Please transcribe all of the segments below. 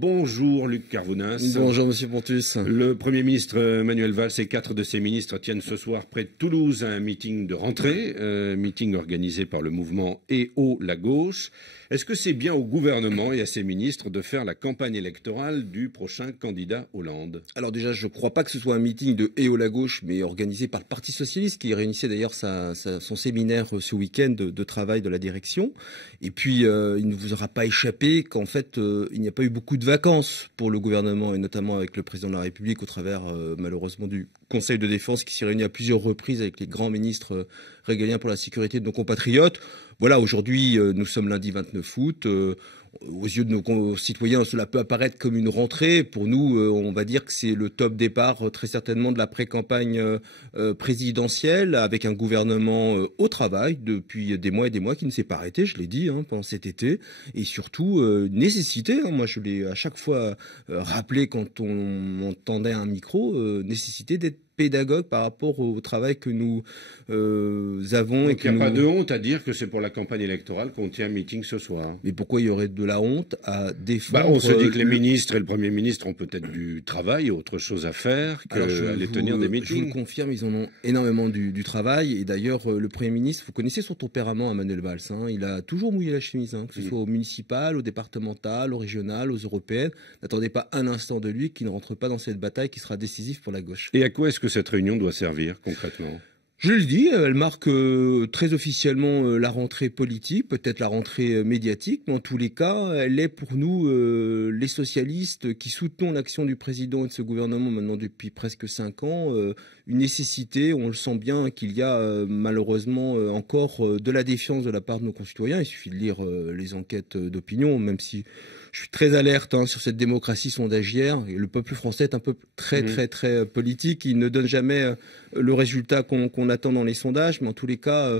Bonjour Luc Carvounas. Bonjour Monsieur Pontus. Le Premier ministre Manuel Valls et 4 de ses ministres tiennent ce soir près de Toulouse un meeting de rentrée, meeting organisé par le mouvement Et haut la gauche. Est-ce que c'est bien au gouvernement et à ses ministres de faire la campagne électorale du prochain candidat Hollande? Alors déjà, je ne crois pas que ce soit un meeting de Et haut la gauche, mais organisé par le Parti socialiste, qui réunissait d'ailleurs son séminaire ce week-end de travail de la direction. Et puis, il ne vous aura pas échappé qu'en fait, il n'y a pas eu beaucoup de vacances pour le gouvernement, et notamment avec le président de la République, au travers malheureusement du Conseil de défense qui s'est réuni à plusieurs reprises avec les grands ministres régaliens pour la sécurité de nos compatriotes. Voilà, aujourd'hui, nous sommes lundi 29 août. Aux yeux de nos concitoyens, cela peut apparaître comme une rentrée. Pour nous, on va dire que c'est le top départ très certainement de la pré-campagne présidentielle, avec un gouvernement au travail depuis des mois et des mois qui ne s'est pas arrêté, je l'ai dit, pendant cet été. Et surtout, nécessité, moi je l'ai à chaque fois rappelé quand on entendait un micro, nécessité d'être pédagogue par rapport au travail que nous avons. Donc il n'y a pas de honte à dire que c'est pour la campagne électorale qu'on tient un meeting ce soir. Mais pourquoi il y aurait de la honte à défendre On se dit que les ministres et le Premier ministre ont peut-être du travail, autre chose à faire qu'aller tenir des meetings. Je vous le confirme, ils en ont énormément du travail. Et d'ailleurs, le Premier ministre, vous connaissez son tempérament, Manuel Valls. Il a toujours mouillé la chemise, que ce soit au municipal, au départemental, au régional, aux européennes. N'attendez pas un instant de lui qu'il ne rentre pas dans cette bataille qui sera décisive pour la gauche. Et à quoi est-ce que cette réunion doit servir concrètement? Je le dis, elle marque très officiellement la rentrée politique, peut-être la rentrée médiatique, mais en tous les cas, elle est pour nous, les socialistes qui soutenons l'action du président et de ce gouvernement maintenant depuis presque 5 ans, une nécessité. On le sent bien qu'il y a malheureusement encore de la défiance de la part de nos concitoyens. Il suffit de lire les enquêtes d'opinion, même si je suis très alerte sur cette démocratie sondagière. Et le peuple français est un peuple très politique. Il ne donne jamais le résultat qu'on attend dans les sondages. Mais en tous les cas,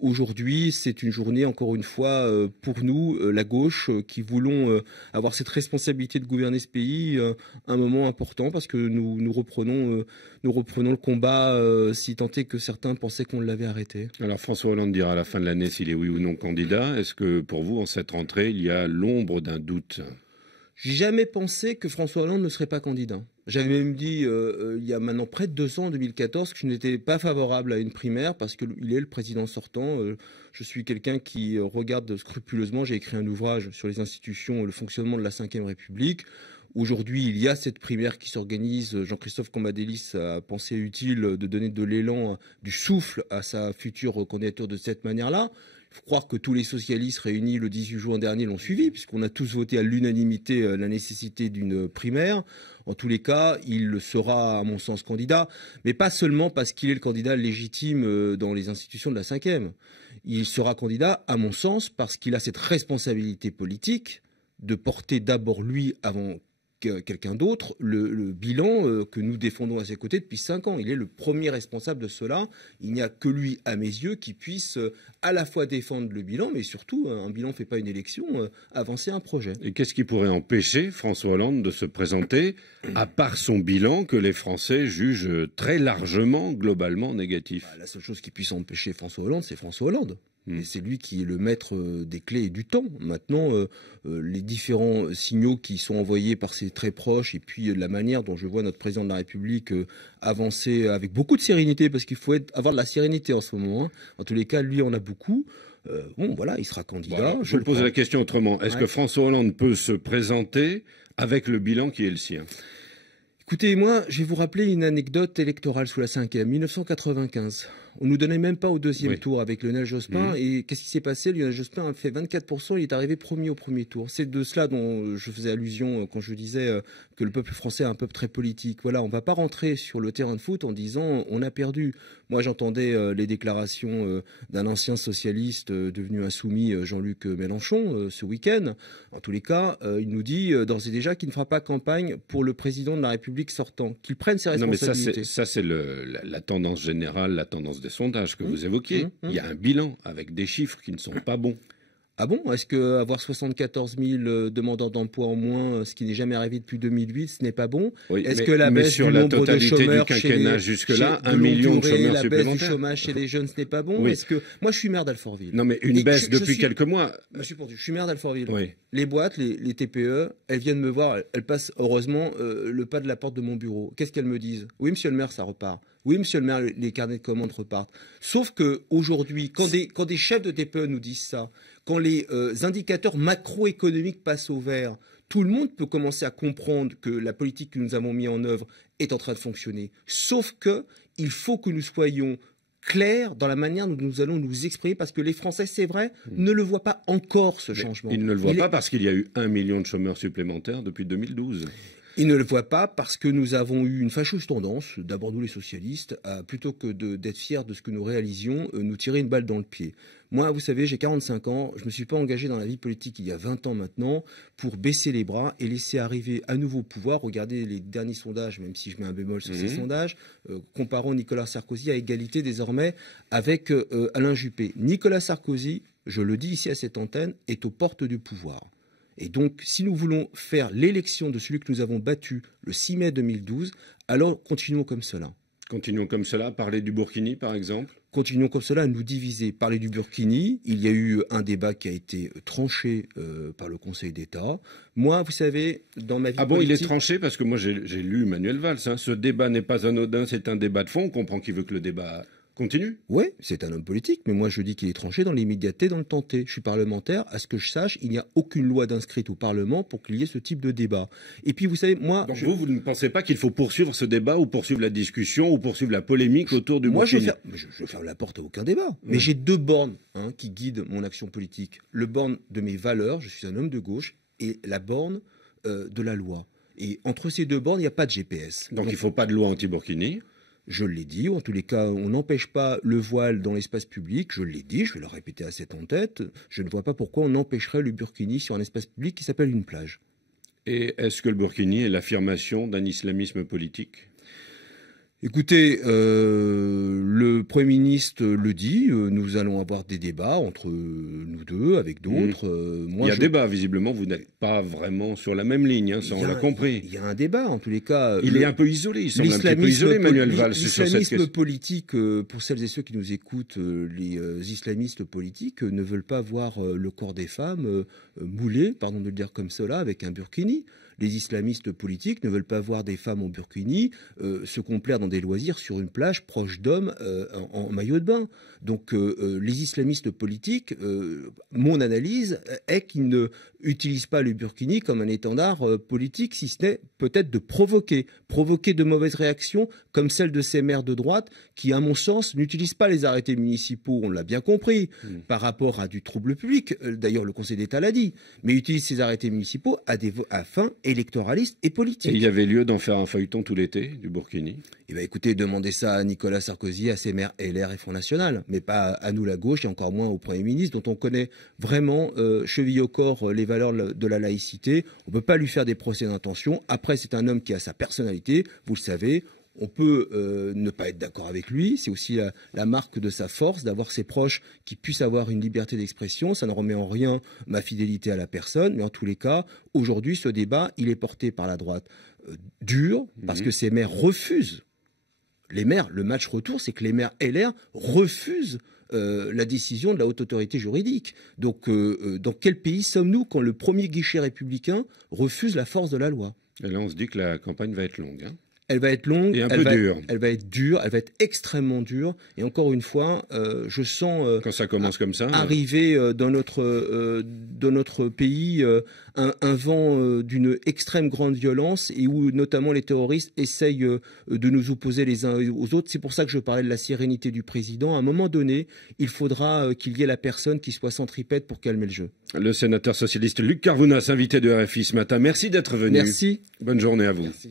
aujourd'hui, c'est une journée, encore une fois, pour nous, la gauche, qui voulons avoir cette responsabilité de gouverner ce pays, un moment important, parce que nous reprenons le combat, si tant est que certains pensaient qu'on l'avait arrêté. Alors François Hollande dira à la fin de l'année s'il est oui ou non candidat. Est-ce que pour vous, en cette rentrée, il y a l'ombre d'un doute? J'ai jamais pensé que François Hollande ne serait pas candidat. J'avais même dit, il y a maintenant près de 2 ans, en 2014, que je n'étais pas favorable à une primaire parce qu'il est le président sortant. Je suis quelqu'un qui regarde scrupuleusement. J'ai écrit un ouvrage sur les institutions, le fonctionnement de la Ve République. Aujourd'hui, il y a cette primaire qui s'organise. Jean-Christophe Cambadélis a pensé utile de donner de l'élan, du souffle à sa future candidature de cette manière-là. Il faut croire que tous les socialistes réunis le 18 juin dernier l'ont suivi, puisqu'on a tous voté à l'unanimité la nécessité d'une primaire. En tous les cas, il sera, à mon sens, candidat, mais pas seulement parce qu'il est le candidat légitime dans les institutions de la Ve. Il sera candidat, à mon sens, parce qu'il a cette responsabilité politique de porter d'abord lui avant quelqu'un d'autre, le bilan que nous défendons à ses côtés depuis 5 ans. Il est le premier responsable de cela. Il n'y a que lui, à mes yeux, qui puisse à la fois défendre le bilan, mais surtout, un bilan ne fait pas une élection, avancer un projet. Et qu'est-ce qui pourrait empêcher François Hollande de se présenter, à part son bilan que les Français jugent très largement, globalement négatif? La seule chose qui puisse empêcher François Hollande, c'est François Hollande. Et c'est lui qui est le maître des clés et du temps. Maintenant, les différents signaux qui sont envoyés par ses très proches et puis la manière dont je vois notre président de la République avancer avec beaucoup de sérénité, parce qu'il faut avoir de la sérénité en ce moment. En tous les cas, lui en a beaucoup. Voilà, il sera candidat. Je pose la question autrement. Est-ce que François Hollande peut se présenter avec le bilan qui est le sien? Écoutez, moi, je vais vous rappeler une anecdote électorale sous la Ve, 1995. On nous donnait même pas au deuxième tour avec Lionel Jospin. Et qu'est-ce qui s'est passé? Lionel Jospin a fait 24%, il est arrivé premier au premier tour. C'est de cela dont je faisais allusion quand je disais que le peuple français est un peuple très politique. Voilà, on va pas rentrer sur le terrain de foot en disant on a perdu. Moi, j'entendais les déclarations d'un ancien socialiste devenu insoumis, Jean-Luc Mélenchon, ce week-end. En tous les cas, il nous dit d'ores et déjà qu'il ne fera pas campagne pour le président de la République sortant, qu'il prenne ses responsabilités. Non, mais ça c'est la tendance générale, la tendance des sondages que vous évoquiez. Il y a un bilan avec des chiffres qui ne sont pas bons. Ah bon? Est-ce que avoir 74 000 demandeurs d'emploi en moins, ce qui n'est jamais arrivé depuis 2008, ce n'est pas bon? Oui, Est-ce que la baisse sur du la nombre de totalité chômeurs du chez quinquennat les, jusque-là, chez 1 million de durée, chômeurs la baisse du supplémentaires. chômage chez les jeunes, ce n'est pas bon? Oui. Est-ce que moi, je suis maire d'Alfortville. Non, mais une Et baisse je depuis suis- quelques mois. Monsieur Pontu, je suis maire d'Alfortville. Oui. Les boîtes, les TPE, elles viennent me voir, elles passent heureusement le pas de la porte de mon bureau. Qu'est-ce qu'elles me disent? Oui, monsieur le maire, ça repart. Oui, monsieur le maire, les carnets de commandes repartent. Sauf que aujourd'hui, quand des chefs de TPE nous disent ça, quand les indicateurs macroéconomiques passent au vert, tout le monde peut commencer à comprendre que la politique que nous avons mise en œuvre est en train de fonctionner. Sauf que il faut que nous soyons clairs dans la manière dont nous allons nous exprimer, parce que les Français, c'est vrai, ne le voient pas encore, ce changement. Ils ne le voient pas parce qu'il y a eu 1 million de chômeurs supplémentaires depuis 2012. Ils ne le voient pas parce que nous avons eu une fâcheuse tendance, d'abord nous les socialistes, à plutôt que d'être fiers de ce que nous réalisions, nous tirer une balle dans le pied. Moi, vous savez, j'ai 45 ans, je ne me suis pas engagé dans la vie politique il y a 20 ans maintenant pour baisser les bras et laisser arriver à nouveau au pouvoir. Regardez les derniers sondages, même si je mets un bémol sur ces sondages, comparant Nicolas Sarkozy à égalité désormais avec Alain Juppé. Nicolas Sarkozy, je le dis ici à cette antenne, est aux portes du pouvoir. Et donc, si nous voulons faire l'élection de celui que nous avons battu le 6 mai 2012, alors continuons comme cela. Continuons comme cela, parler du Burkini par exemple. Continuons comme cela à nous diviser. Parler du Burkini, il y a eu un débat qui a été tranché par le Conseil d'État. Moi, vous savez, dans ma vie Ah bon, politique... il est tranché parce que moi j'ai lu Manuel Valls. Hein. Ce débat n'est pas anodin, c'est un débat de fond. On comprend qu'il veut que le débat continue. Oui, c'est un homme politique, mais moi je dis qu'il est tranché dans l'immédiateté, dans le tenté. Je suis parlementaire, à ce que je sache, il n'y a aucune loi d'inscrite au Parlement pour qu'il y ait ce type de débat. Et puis vous savez, moi... Donc vous ne pensez pas qu'il faut poursuivre ce débat ou poursuivre la discussion ou poursuivre la polémique autour du Burkini? Je ferme la porte à aucun débat. Mais j'ai deux bornes qui guident mon action politique. Le borne de mes valeurs, je suis un homme de gauche, et la borne de la loi. Et entre ces deux bornes, il n'y a pas de GPS. Donc il ne faut pas de loi anti-Burkini. Je l'ai dit, ou en tous les cas, on n'empêche pas le voile dans l'espace public. Je l'ai dit, je vais le répéter à cette en-tête. Je ne vois pas pourquoi on empêcherait le burkini sur un espace public qui s'appelle une plage. Et est-ce que le Burkini est l'affirmation d'un islamisme politique? Écoutez, le Premier ministre le dit, nous allons avoir des débats entre nous deux, avec d'autres. Il y a débat, visiblement, vous n'êtes pas vraiment sur la même ligne, hein, ça on l'a compris. Il y a un débat, en tous les cas. Il est un peu isolé, il semble un petit peu isolé, Manuel Valls, sur cette question. L'islamisme politique, pour celles et ceux qui nous écoutent, les islamistes politiques ne veulent pas voir le corps des femmes moulé, pardon de le dire comme cela, avec un burkini. Les islamistes politiques ne veulent pas voir des femmes en burkini se complaire dans des loisirs sur une plage proche d'hommes en maillot de bain. Donc les islamistes politiques, mon analyse est qu'ils ne utilisent pas le burkini comme un étendard politique, si ce n'est peut-être de provoquer de mauvaises réactions comme celle de ces maires de droite qui, à mon sens, n'utilisent pas les arrêtés municipaux, on l'a bien compris, par rapport à du trouble public. D'ailleurs, le Conseil d'État l'a dit, mais utilisent ces arrêtés municipaux à fins électoralistes et politiques. Et il y avait lieu d'en faire un feuilleton tout l'été, du Burkini? Eh bien, écoutez, demandez ça à Nicolas Sarkozy, à ses maires LR et Front National, mais pas à nous, la gauche, et encore moins au Premier ministre, dont on connaît vraiment cheville au corps les valeurs de la laïcité. On ne peut pas lui faire des procès d'intention. Après, c'est un homme qui a sa personnalité, vous le savez. On peut ne pas être d'accord avec lui, c'est aussi la marque de sa force, d'avoir ses proches qui puissent avoir une liberté d'expression. Ça ne remet en rien ma fidélité à la personne, mais en tous les cas, aujourd'hui, ce débat, il est porté par la droite dur, parce que ces maires refusent. Les maires, le match retour, c'est que les maires LR refusent la décision de la haute autorité juridique. Donc, dans quel pays sommes-nous quand le premier guichet républicain refuse la force de la loi? Et là, on se dit que la campagne va être longue, hein. Elle va être longue, et un peu dure. Elle va être dure, elle va être extrêmement dure. Et encore une fois, je sens quand ça commence comme ça, arriver dans notre pays un vent d'une extrême grande violence et où notamment les terroristes essayent de nous opposer les uns aux autres. C'est pour ça que je parlais de la sérénité du président. À un moment donné, il faudra qu'il y ait la personne qui soit centripète pour calmer le jeu. Le sénateur socialiste Luc Carvounas, invité de RFI ce matin. Merci d'être venu. Merci. Bonne journée à vous. Merci.